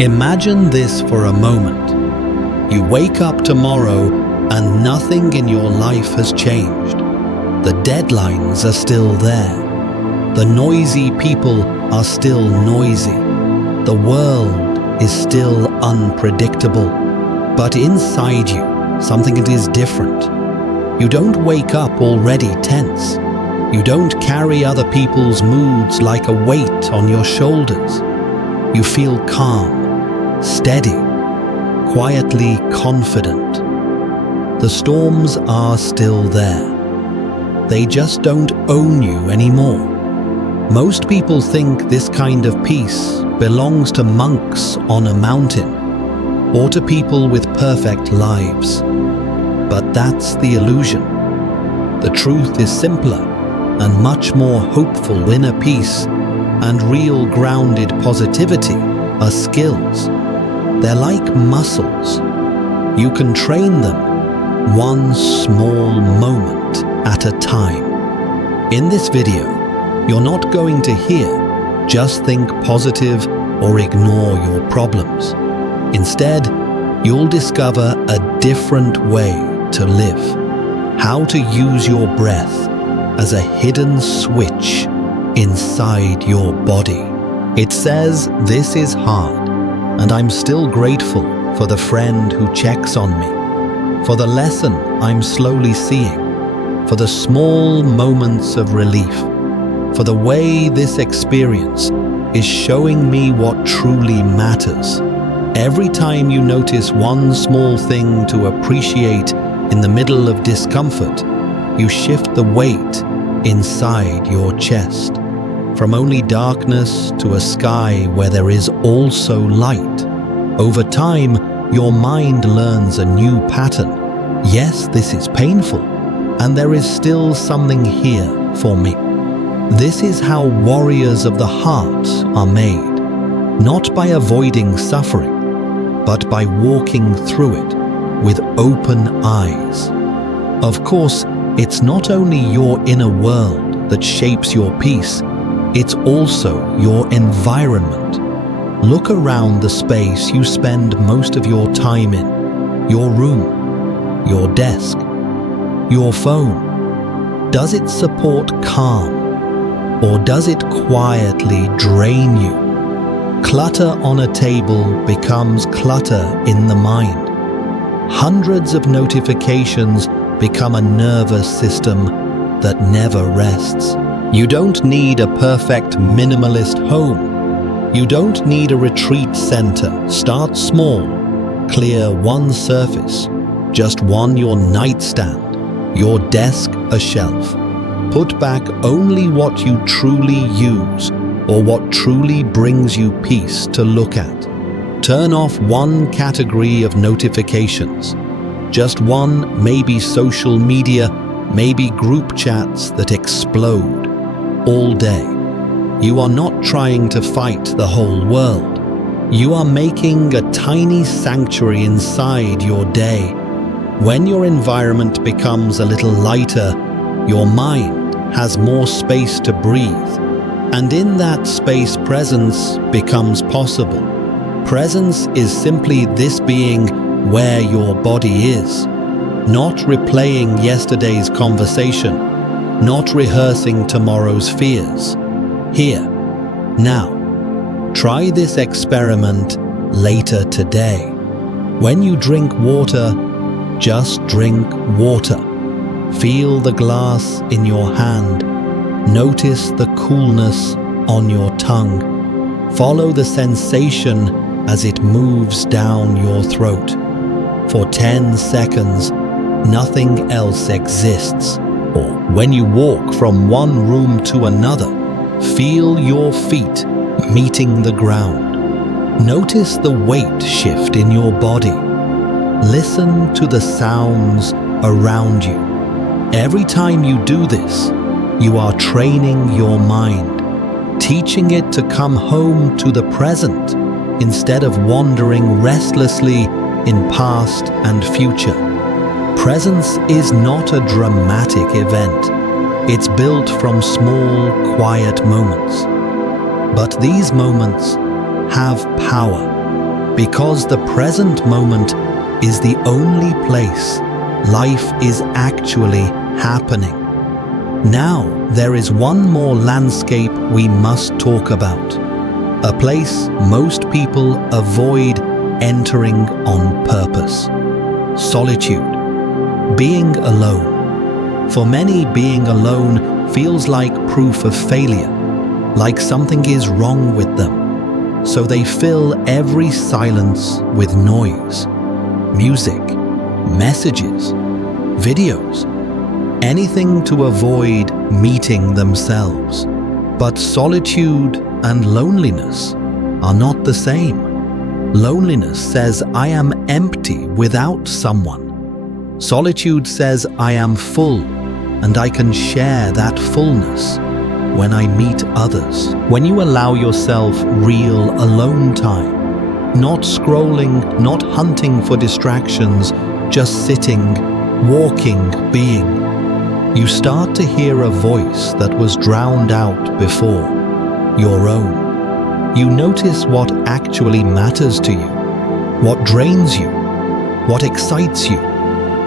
Imagine this for a moment. You wake up tomorrow and nothing in your life has changed. The deadlines are still there. The noisy people are still noisy. The world is still unpredictable. But inside you, something is different. You don't wake up already tense. You don't carry other people's moods like a weight on your shoulders. You feel calm, steady, quietly confident. The storms are still there. They just don't own you anymore. Most people think this kind of peace belongs to monks on a mountain or to people with perfect lives. But that's the illusion. The truth is simpler and much more hopeful. Inner peace and real grounded positivity are skills. They're like muscles. You can train them one small moment at a time. In this video, you're not going to hear "just think positive" or ignore your problems. Instead, you'll discover a different way to live. How to use your breath as a hidden switch inside your body. It says this is hard, and I'm still grateful for the friend who checks on me, for the lesson I'm slowly seeing, for the small moments of relief, for the way this experience is showing me what truly matters. Every time you notice one small thing to appreciate in the middle of discomfort, you shift the weight inside your chest, from only darkness to a sky where there is also light. Over time, your mind learns a new pattern. Yes, this is painful, and there is still something here for me. This is how warriors of the heart are made, not by avoiding suffering, but by walking through it with open eyes. Of course, it's not only your inner world that shapes your peace, it's also your environment. Look around the space you spend most of your time in, your room, your desk, your phone. Does it support calm, or does it quietly drain you? Clutter on a table becomes clutter in the mind. Hundreds of notifications become a nervous system that never rests. You don't need a perfect minimalist home. You don't need a retreat center. Start small. Clear one surface, just one: your nightstand, your desk, a shelf. Put back only what you truly use or what truly brings you peace to look at. Turn off one category of notifications. Just one, maybe social media, maybe group chats that explode all day. You are not trying to fight the whole world. You are making a tiny sanctuary inside your day. When your environment becomes a little lighter, your mind has more space to breathe. And in that space, presence becomes possible. Presence is simply this: being where your body is, not replaying yesterday's conversation, not rehearsing tomorrow's fears. Here, now. Try this experiment later today. When you drink water, just drink water. Feel the glass in your hand. Notice the coolness on your tongue. Follow the sensation as it moves down your throat. For 10 seconds, nothing else exists. Or when you walk from one room to another, feel your feet meeting the ground. Notice the weight shift in your body. Listen to the sounds around you. Every time you do this, you are training your mind, teaching it to come home to the present instead of wandering restlessly in past and future. Presence is not a dramatic event. It's built from small, quiet moments. But these moments have power. Because the present moment is the only place life is actually happening. Now, there is one more landscape we must talk about. A place most people avoid entering on purpose. Solitude. Being alone. For many, being alone feels like proof of failure, like something is wrong with them. So they fill every silence with noise, music, messages, videos, anything to avoid meeting themselves. But solitude and loneliness are not the same. Loneliness says, I am empty without someone. Solitude says, I am full, and I can share that fullness when I meet others. When you allow yourself real alone time, not scrolling, not hunting for distractions, just sitting, walking, being, you start to hear a voice that was drowned out before, your own. You notice what actually matters to you, what drains you, what excites you,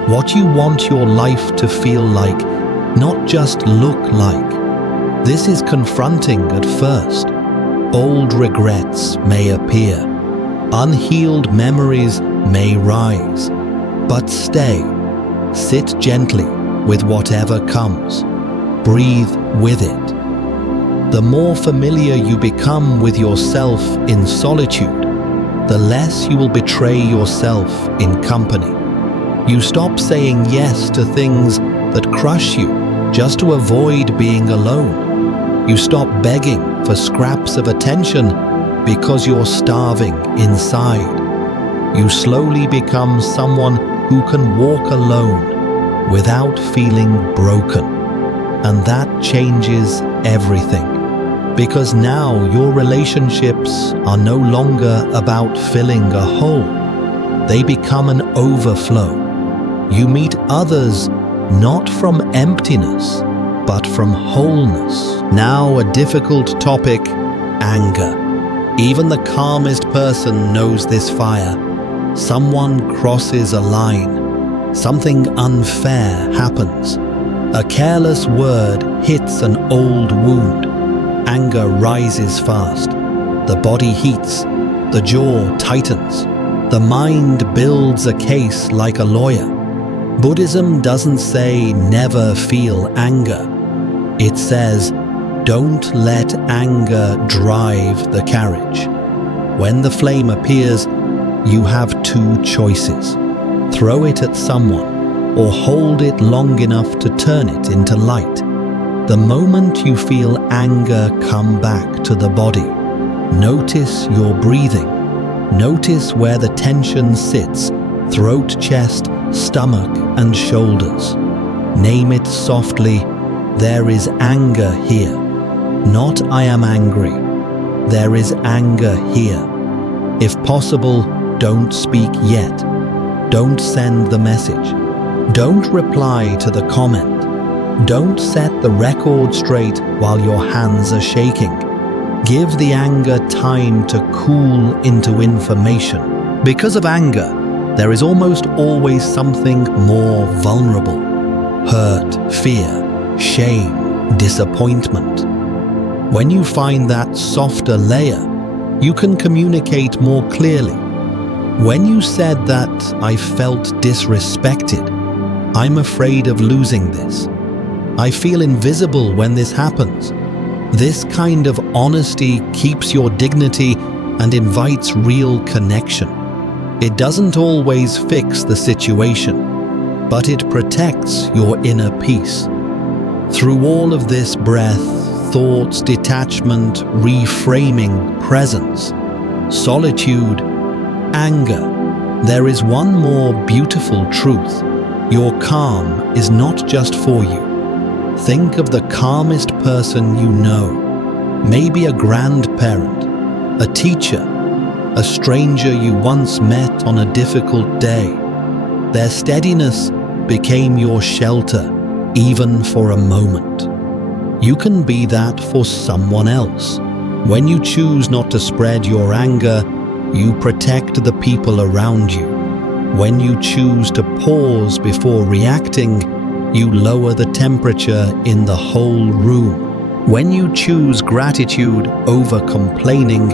what you want your life to feel like, not just look like. This is confronting at first. Old regrets may appear. Unhealed memories may rise. But stay. Sit gently with whatever comes. Breathe with it. The more familiar you become with yourself in solitude, the less you will betray yourself in company. You stop saying yes to things that crush you just to avoid being alone. You stop begging for scraps of attention because you're starving inside. You slowly become someone who can walk alone without feeling broken. And that changes everything. Because now your relationships are no longer about filling a hole. They become an overflow. You meet others not from emptiness, but from wholeness. Now a difficult topic, anger. Even the calmest person knows this fire. Someone crosses a line. Something unfair happens. A careless word hits an old wound. Anger rises fast. The body heats. The jaw tightens. The mind builds a case like a lawyer. Buddhism doesn't say never feel anger. It says don't let anger drive the carriage. When the flame appears, you have two choices. Throw it at someone or hold it long enough to turn it into light. The moment you feel anger come back to the body, notice your breathing. Notice where the tension sits, throat, chest, stomach, and shoulders. Name it softly. There is anger here. Not I am angry. There is anger here. If possible, don't speak yet. Don't send the message. Don't reply to the comment. Don't set the record straight while your hands are shaking. Give the anger time to cool into information. Because of anger, there is almost always something more vulnerable. Hurt, fear, shame, disappointment. When you find that softer layer, you can communicate more clearly. When you said that I felt disrespected, I'm afraid of losing this. I feel invisible when this happens. This kind of honesty keeps your dignity and invites real connection. It doesn't always fix the situation, but it protects your inner peace. Through all of this breath, thoughts, detachment, reframing, presence, solitude, anger, there is one more beautiful truth. Your calm is not just for you. Think of the calmest person you know. Maybe a grandparent, a teacher, a stranger you once met on a difficult day. Their steadiness became your shelter, even for a moment. You can be that for someone else. When you choose not to spread your anger, you protect the people around you. When you choose to pause before reacting, you lower the temperature in the whole room. When you choose gratitude over complaining,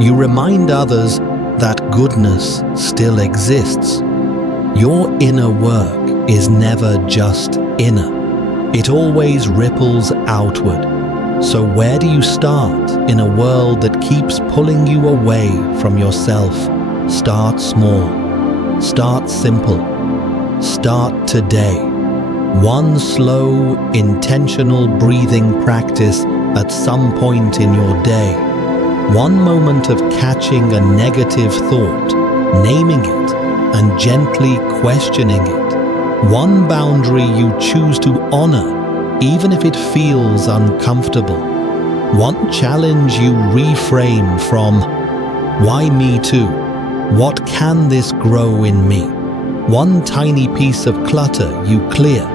you remind others that goodness still exists. Your inner work is never just inner. It always ripples outward. So where do you start in a world that keeps pulling you away from yourself? Start small. Start simple. Start today. One slow, intentional breathing practice at some point in your day. One moment of catching a negative thought, naming it, and gently questioning it. One boundary you choose to honor, even if it feels uncomfortable. One challenge you reframe from, why me too? What can this grow in me? One tiny piece of clutter you clear.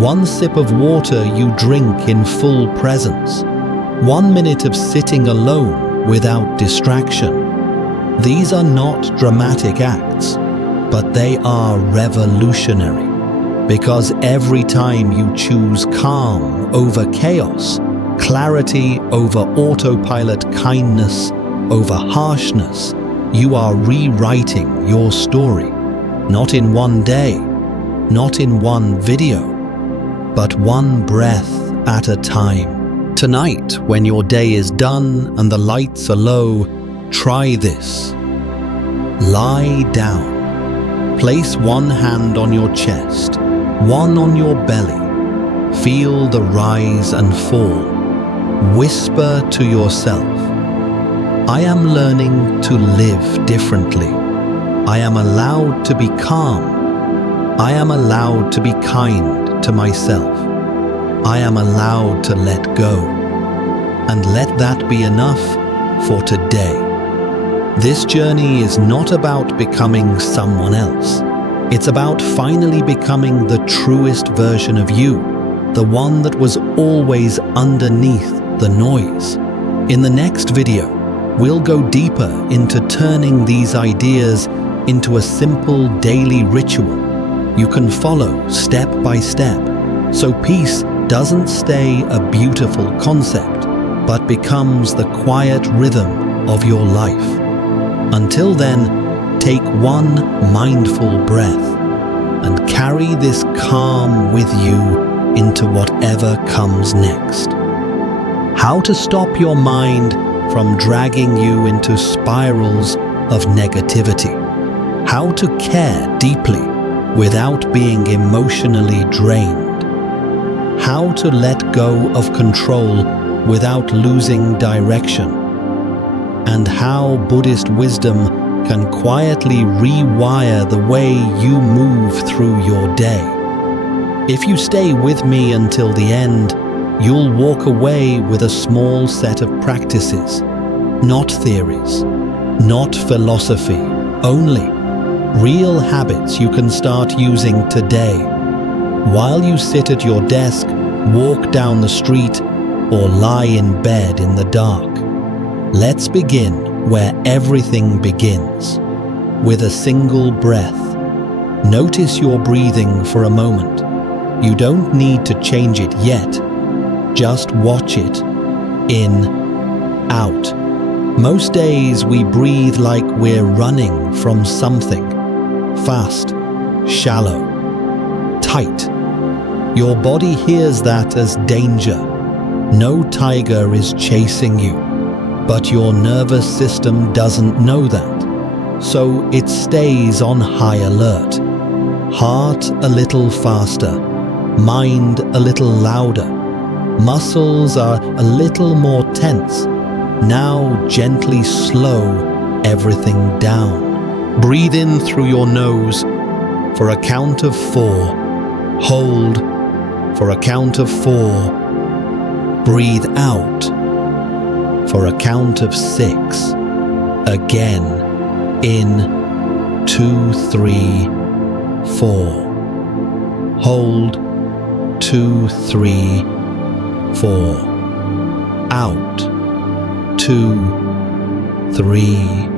One sip of water you drink in full presence. 1 minute of sitting alone without distraction. These are not dramatic acts, but they are revolutionary. Because every time you choose calm over chaos, clarity over autopilot, kindness over harshness, you are rewriting your story. Not in one day, not in one video, but one breath at a time. Tonight, when your day is done and the lights are low, try this. Lie down. Place one hand on your chest, one on your belly. Feel the rise and fall. Whisper to yourself, I am learning to live differently. I am allowed to be calm. I am allowed to be kind to myself. I am allowed to let go. And let that be enough for today. This journey is not about becoming someone else. It's about finally becoming the truest version of you, the one that was always underneath the noise. In the next video, we'll go deeper into turning these ideas into a simple daily ritual you can follow step by step, so peace doesn't stay a beautiful concept, but becomes the quiet rhythm of your life. Until then, take one mindful breath and carry this calm with you into whatever comes next. How to stop your mind from dragging you into spirals of negativity. How to care deeply without being emotionally drained. How to let go of control without losing direction. And how Buddhist wisdom can quietly rewire the way you move through your day. If you stay with me until the end, you'll walk away with a small set of practices, not theories, not philosophy, only real habits you can start using today. While you sit at your desk, walk down the street, or lie in bed in the dark. Let's begin where everything begins, with a single breath. Notice your breathing for a moment. You don't need to change it yet. Just watch it. In, out. Most days we breathe like we're running from something. Fast, shallow, tight. Your body hears that as danger. No tiger is chasing you. But your nervous system doesn't know that. So it stays on high alert. Heart a little faster. Mind a little louder. Muscles are a little more tense. Now gently slow everything down. Breathe in through your nose for a count of 4. Hold for a count of 4. Breathe out for a count of 6. Again. In 2, 3, 4. Hold 2, 3, 4. Out 2, 3,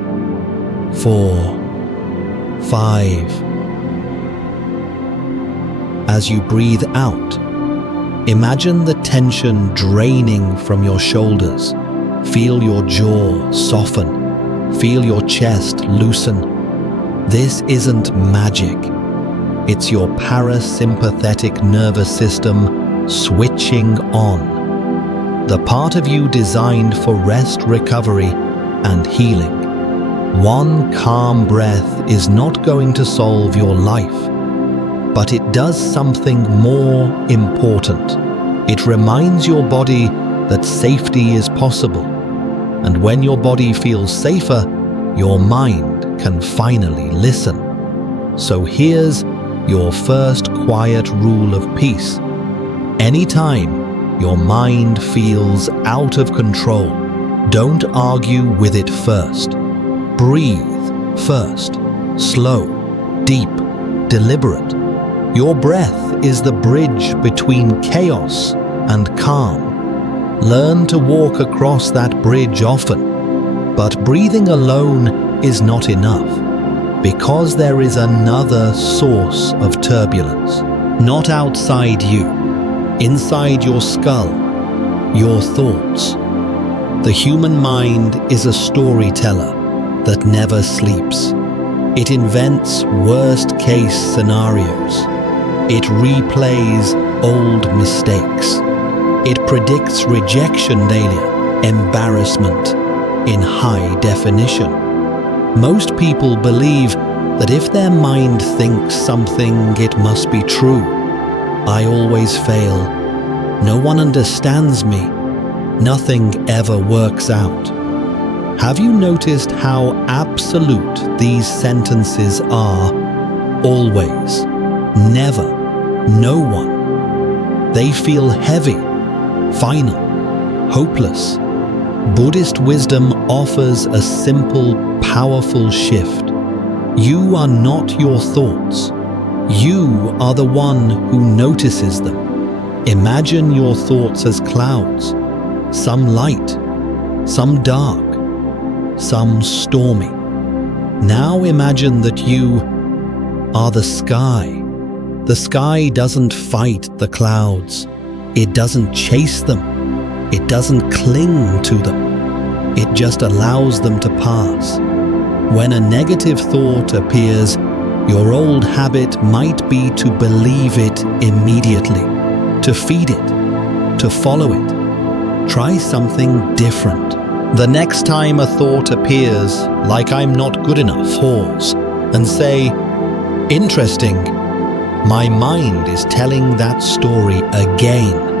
4, 5. As you breathe out, imagine the tension draining from your shoulders. Feel your jaw soften. Feel your chest loosen. This isn't magic. It's your parasympathetic nervous system switching on. The part of you designed for rest, recovery, and healing. One calm breath is not going to solve your life, but it does something more important. It reminds your body that safety is possible. And when your body feels safer, your mind can finally listen. So here's your first quiet rule of peace. Anytime your mind feels out of control, don't argue with it first. Breathe first. Slow, deep, deliberate. Your breath is the bridge between chaos and calm. Learn to walk across that bridge often. But breathing alone is not enough, because there is another source of turbulence. Not outside you, inside your skull, your thoughts. The human mind is a storyteller that never sleeps. It invents worst-case scenarios. It replays old mistakes. It predicts rejection, failure, embarrassment in high definition. Most people believe that if their mind thinks something, it must be true. I always fail. No one understands me. Nothing ever works out. Have you noticed how absolute these sentences are? Always. Never. No one. They feel heavy, final, hopeless. Buddhist wisdom offers a simple, powerful shift. You are not your thoughts. You are the one who notices them. Imagine your thoughts as clouds, some light, some dark, some stormy. Now imagine that you are the sky. The sky doesn't fight the clouds. It doesn't chase them. It doesn't cling to them. It just allows them to pass. When a negative thought appears, your old habit might be to believe it immediately, to feed it, to follow it. Try something different. The next time a thought appears, like I'm not good enough, pause and say, interesting, my mind is telling that story again.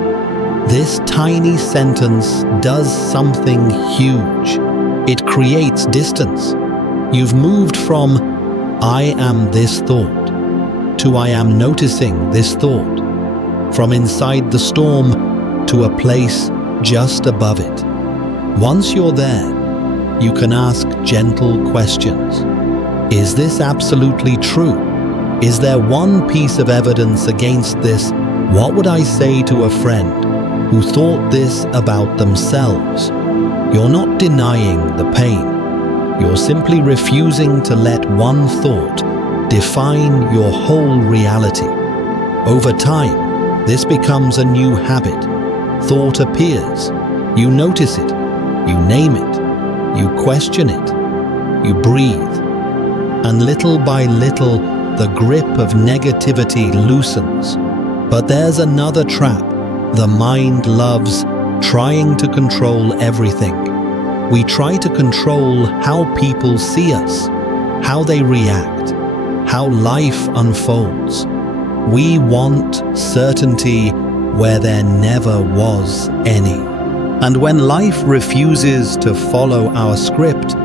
This tiny sentence does something huge. It creates distance. You've moved from I am this thought to I am noticing this thought, from inside the storm to a place just above it. Once you're there, you can ask gentle questions. Is this absolutely true? Is there one piece of evidence against this? What would I say to a friend who thought this about themselves? You're not denying the pain. You're simply refusing to let one thought define your whole reality. Over time, this becomes a new habit. Thought appears. You notice it. You name it. You question it. You breathe. And little by little, the grip of negativity loosens. But there's another trap. The mind loves trying to control everything. We try to control how people see us, how they react, how life unfolds. We want certainty where there never was any. And when life refuses to follow our script,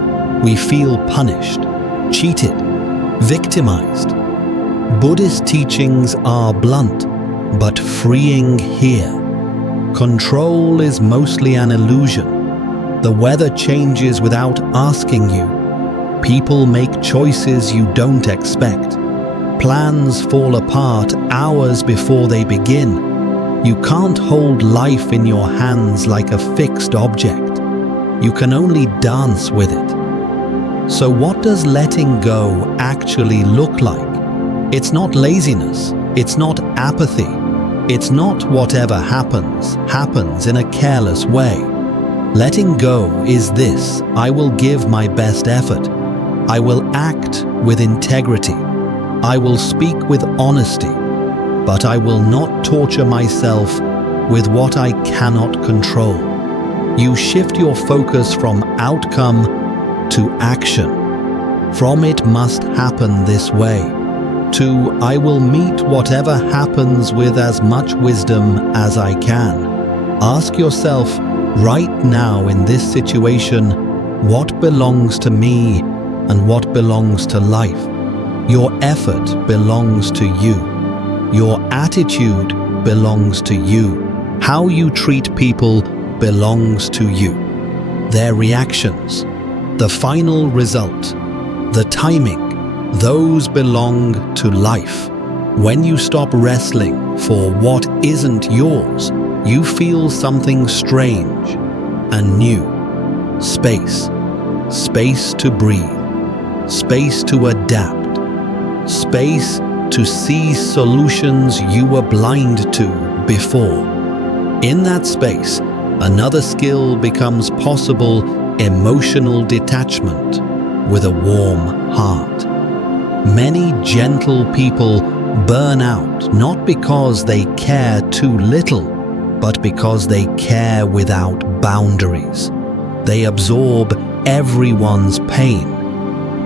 we feel punished, cheated, victimized. Buddhist teachings are blunt, but freeing here. Control is mostly an illusion. The weather changes without asking you. People make choices you don't expect. Plans fall apart hours before they begin. You can't hold life in your hands like a fixed object. You can only dance with it. So what does letting go actually look like? It's not laziness. It's not apathy. It's not whatever happens in a careless way. Letting go is this: I will give my best effort. I will act with integrity. I will speak with honesty, but I will not torture myself with what I cannot control. You shift your focus from outcome to action. From "it must happen this way" to "I will meet whatever happens with as much wisdom as I can." Ask yourself, right now in this situation, what belongs to me and what belongs to life? Your effort belongs to you. Your attitude belongs to you. How you treat people belongs to you. Their reactions, the final result, the timing, those belong to life. When you stop wrestling for what isn't yours, you feel something strange and new. Space. Space to breathe. Space to adapt. Space to see solutions you were blind to before. In that space, another skill becomes possible: emotional detachment with a warm heart. Many gentle people burn out not because they care too little, but because they care without boundaries. They absorb everyone's pain.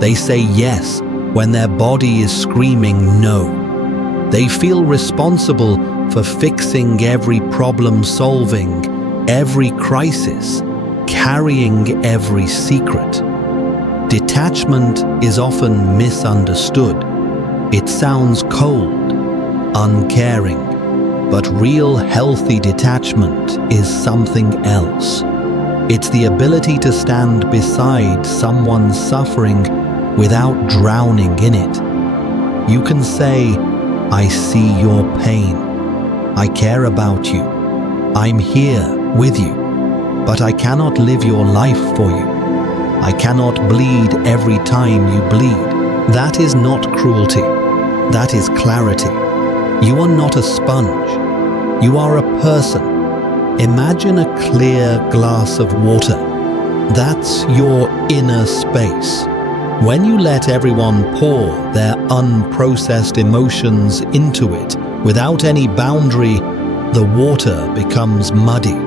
They say yes when their body is screaming no. They feel responsible for fixing every problem, solving every crisis, carrying every secret. Detachment is often misunderstood. It sounds cold, uncaring, but real healthy detachment is something else. It's the ability to stand beside someone suffering without drowning in it. You can say, "I see your pain. I care about you. I'm here with you. But I cannot live your life for you. I cannot bleed every time you bleed." That is not cruelty. That is clarity. You are not a sponge. You are a person. Imagine a clear glass of water. That's your inner space. When you let everyone pour their unprocessed emotions into it without any boundary, the water becomes muddy.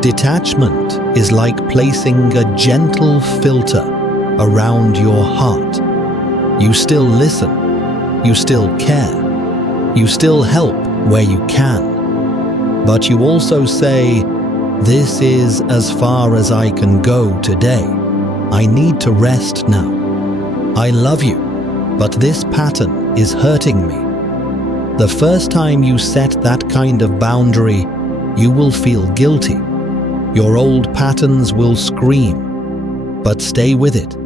Detachment is like placing a gentle filter around your heart. You still listen. You still care. You still help where you can. But you also say, "This is as far as I can go today. I need to rest now. I love you, but this pattern is hurting me." The first time you set that kind of boundary, you will feel guilty. Your old patterns will scream, but stay with it,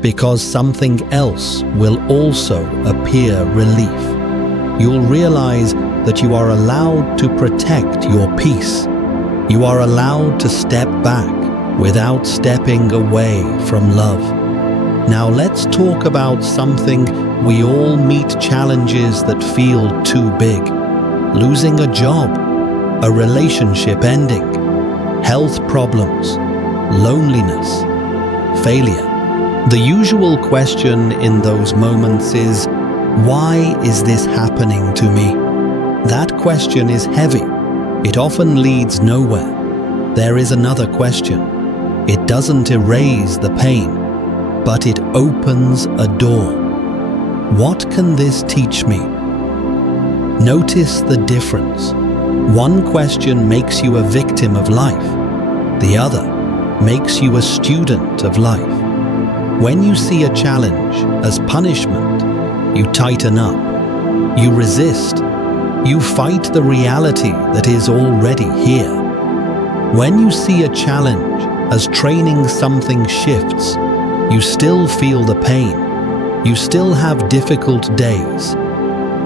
because something else will also appear relief. You'll realize that you are allowed to protect your peace. You are allowed to step back without stepping away from love. Now let's talk about something we all meet: challenges that feel too big. Losing a job, a relationship ending, health problems, loneliness, failure. The usual question in those moments is, why is this happening to me? That question is heavy. It often leads nowhere. There is another question. It doesn't erase the pain, but it opens a door. What can this teach me? Notice the difference. One question makes you a victim of life. The other makes you a student of life. When you see a challenge as punishment, you tighten up. You resist. You fight the reality that is already here. When you see a challenge as training, something shifts. You still feel the pain. You still have difficult days.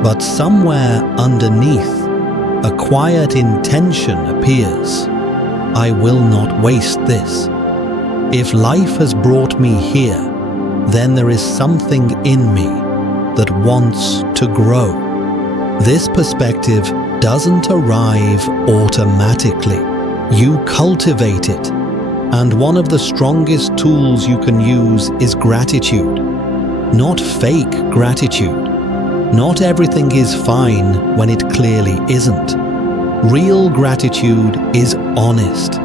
But somewhere underneath, a quiet intention appears. I will not waste this. If life has brought me here, then there is something in me that wants to grow. This perspective doesn't arrive automatically. You cultivate it, and one of the strongest tools you can use is gratitude. Not fake gratitude. Not everything is fine when it clearly isn't. Real gratitude is honest.